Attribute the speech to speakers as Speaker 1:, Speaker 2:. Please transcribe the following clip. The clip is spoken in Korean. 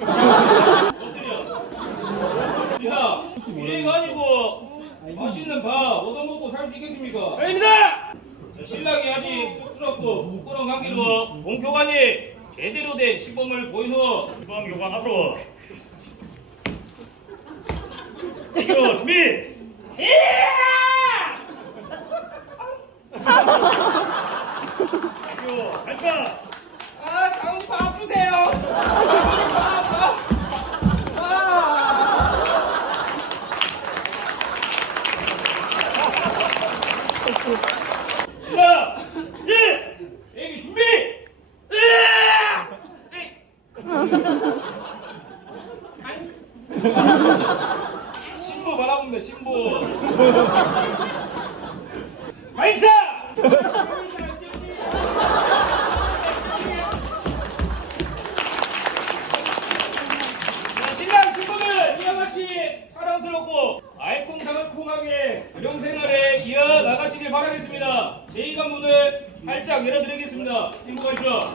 Speaker 1: 아,
Speaker 2: 엎드려. 미래가 아, 아니고 맛있는 밥 얻어먹고 살 수 있겠습니까?
Speaker 1: 아닙니다!
Speaker 2: 신랑이 아직 쑥스럽고 부끄러운 관계로 본 교관이 제대로 된 시범을 보이노. 시범 교관 앞으로. 이거 준비! 예! 이거 발사! 아,
Speaker 1: 다음 밥 주세요.
Speaker 2: 신부 바라봅니다 신부 발사 자, 신랑 신부는 이와 같이 사랑스럽고 알콩달콩하게 가정생활에 이어 나가시길 바라겠습니다. 제2관문을 활짝 열어드리겠습니다. 신부가 있죠?